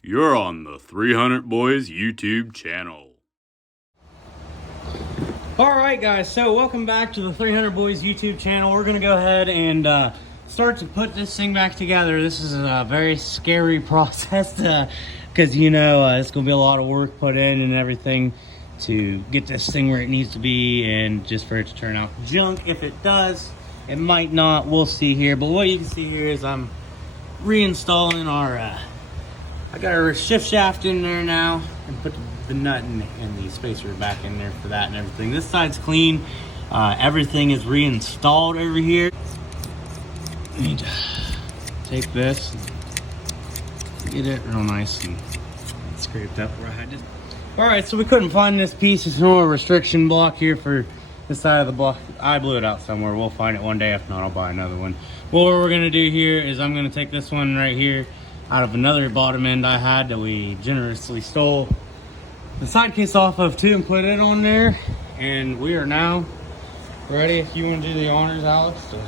You're on the 300 Boys YouTube channel. Alright guys, so welcome back to the 300 Boys YouTube channel. We're going to go ahead and start to put this thing back together. This is a very scary process because it's going to be a lot of work put in and everything to get this thing where it needs to be, and just for it to turn out junk. If it does, it might not, we'll see here. But what you can see here is I'm reinstalling our I got our shift shaft in there now, and put the nut and the spacer back in there for that and everything. This side's clean. Everything is reinstalled over here. I need to take this and get it real nice and scraped up where I had it. Alright, so we couldn't find this piece. There's no restriction block here for this side of the block. I blew it out somewhere. We'll find it one day. If not, I'll buy another one. What we're going to do here is I'm going to take this one right here out of another bottom end I had that we generously stole the side case off of too, and put it on there. And we are now ready, if you want to do the honors, Alex, to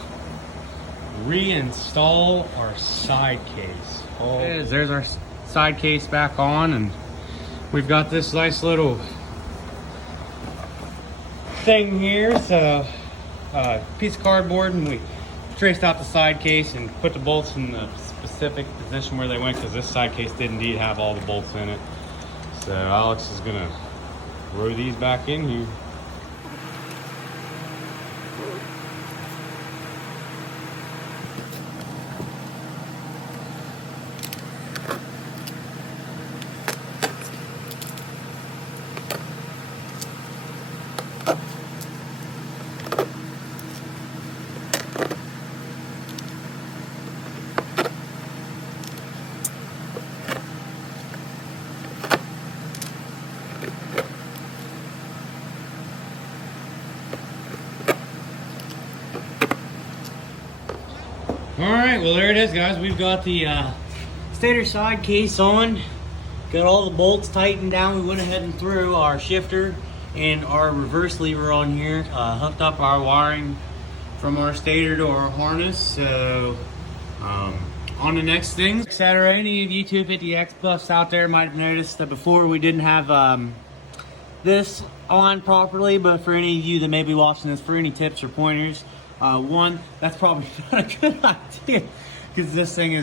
reinstall our side case. Oh, there's our side case back on, and we've got this nice little thing here. So piece of cardboard, and we traced out the side case and put the bolts in the specific position where they went, because this side case did indeed have all the bolts in it. So Alex is gonna throw these back in here. Alright, well there it is, guys. We've got the stator side case on. Got all the bolts tightened down. We went ahead and threw our shifter and our reverse lever on here. Hooked up our wiring from our stator to our harness. So, on the next thing, etc. Any of you 250x buffs out there might have noticed that before we didn't have this on properly, but for any of you that may be watching this, for any tips or pointers, one, that's probably not a good idea, because this thing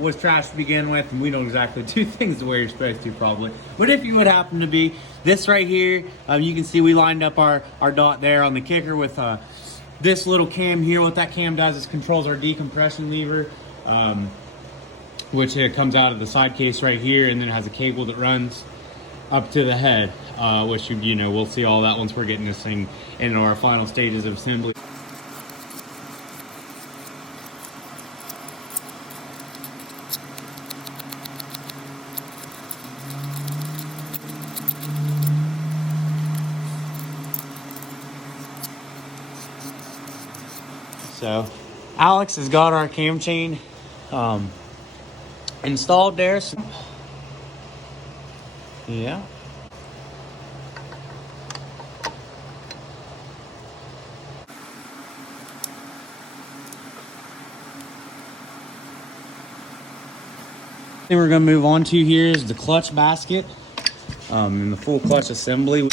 was trash to begin with, and we don't exactly do things the way you're supposed to probably. But if you would happen to be, this right here, you can see we lined up our dot there on the kicker with this little cam here. What that cam does is controls our decompression lever, which comes out of the side case right here, and then it has a cable that runs up to the head, which we'll see all that once we're getting this thing into our final stages of assembly. So Alex has got our cam chain installed there. So, yeah. Thing we're going to move on to here is the clutch basket and the full clutch assembly.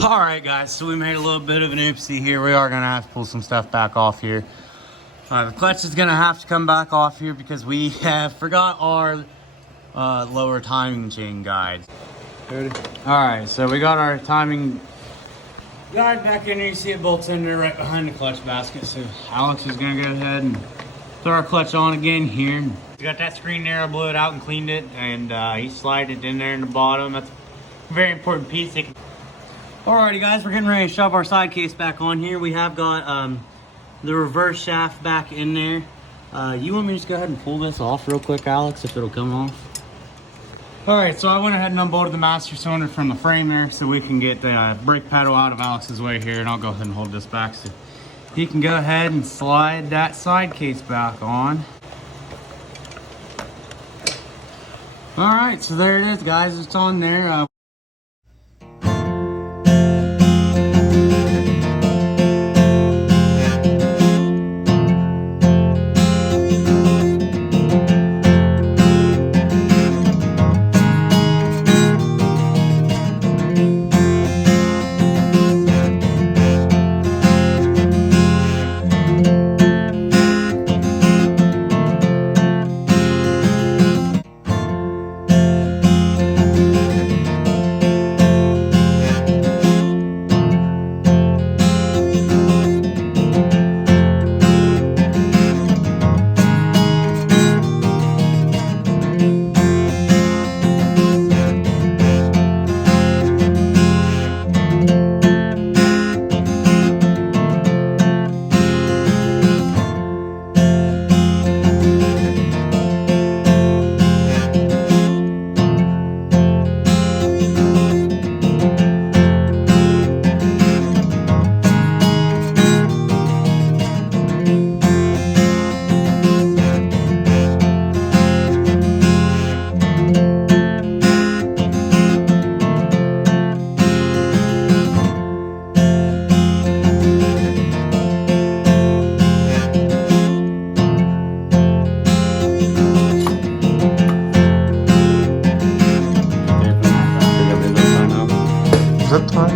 All right, guys, so we made a little bit of an oopsie here. We are gonna have to pull some stuff back off here. The clutch is gonna have to come back off here because we have forgot our lower timing chain guide. All right, so we got our timing guide back in there. You see it bolts in there right behind the clutch basket. So Alex is gonna go ahead and throw our clutch on again here. We got that screen there. I blew it out and cleaned it, and he slided it in there in the bottom. That's a very important piece. Alrighty, guys, we're getting ready to shove our side case back on here. We have got the reverse shaft back in there. You want me to just go ahead and pull this off real quick, Alex, if it'll come off? Alright, so I went ahead and unbolted the master cylinder from the frame there so we can get the brake pedal out of Alex's way here, and I'll go ahead and hold this back so he can go ahead and slide that side case back on. Alright, so there it is, guys. It's on there. zip tie?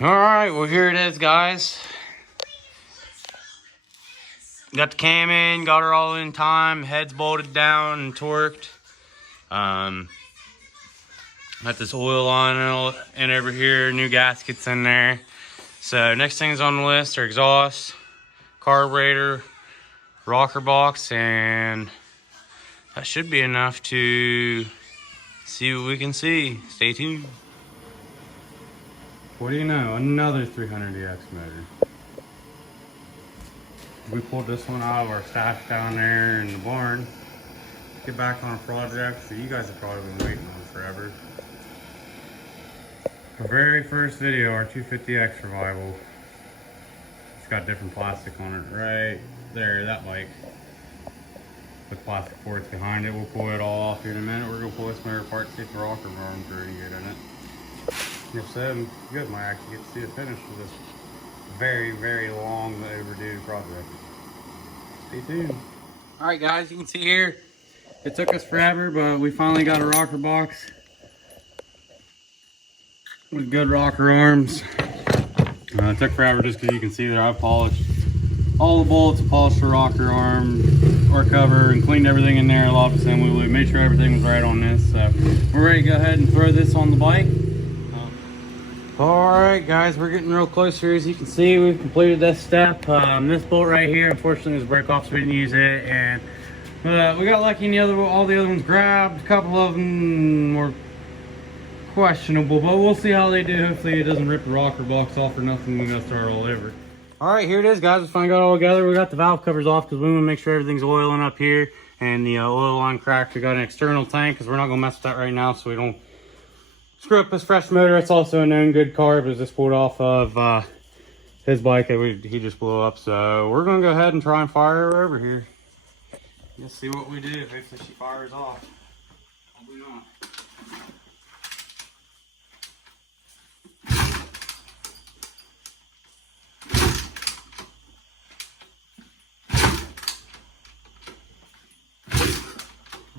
Alright, well here it is, guys. Got the cam in, got her all in time, heads bolted down and torqued. Got this oil on and over here, new gaskets in there. So next things on the list are exhaust, carburetor, rocker box, and that should be enough to see what we can see. Stay tuned. What do you know? Another 300x motor. We pulled this one out of our stash down there in the barn. Get back on a project that you guys have probably been waiting on forever. Our very first video, our 250x survival. It's got different plastic on it right there, that bike. With plastic ports behind it. We'll pull it all off here in a minute. We're gonna pull this motor apart, see if the rocker arms are any good in it. If so, you guys might actually get to see it finished with this very, very long overdue project. Stay tuned. Alright guys, you can see here, it took us forever, but we finally got a rocker box with good rocker arms. It took forever just because you can see there I polished all the bolts, polished the rocker arm or cover, and cleaned everything in there, a lot of assembly. We made sure everything was right on this. So we're ready to go ahead and throw this on the bike. Alright guys, we're getting real close here. As you can see, we've completed this step. This bolt right here, unfortunately, was break off, so we didn't use it. And we got lucky and all the other ones grabbed. A couple of them were questionable, but we'll see how they do. Hopefully it doesn't rip the rocker box off or nothing. We're gonna start all over. Alright, here it is, guys. We finally got it all together. We got the valve covers off because we want to make sure everything's oiling up here. And the oil line cracked. We got an external tank because we're not gonna mess with that right now, so we don't screw up this fresh motor. It's also a known good carb. It was just pulled off of his bike that he just blew up. So we're gonna go ahead and try and fire her over here. Let's see what we do. Hopefully she fires off. Probably not.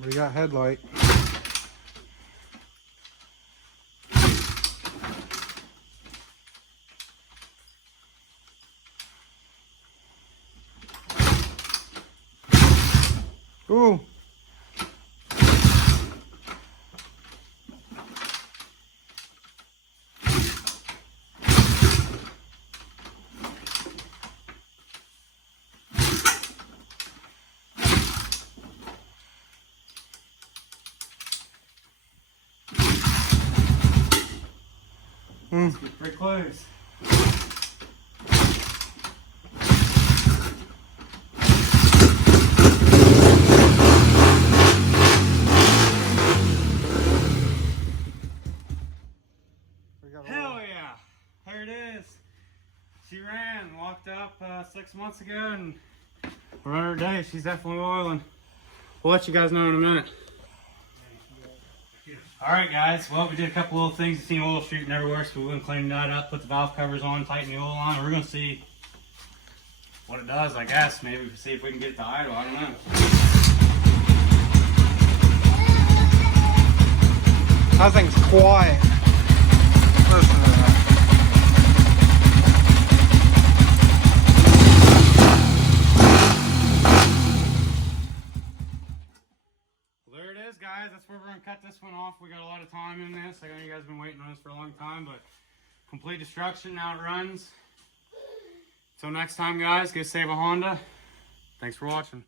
We got headlight. Ooh. Pretty close. Hell yeah! There it is. She ran, walked up 6 months ago, and we're on her day. She's definitely oiling. We'll let you guys know in a minute. Alright guys, well we did a couple little things. You seen oil shooting everywhere, so we're going to clean that up, put the valve covers on, tighten the oil on. We're going to see what it does, I guess. Maybe see if we can get it to idle, I don't know. That thing's quiet. Listen to that. There it is, guys. That's where we're going to cut this one off. We got a lot of time in this. I know you guys have been waiting on this for a long time, but complete destruction. Now it runs. Until next time, guys, go save a Honda. Thanks for watching.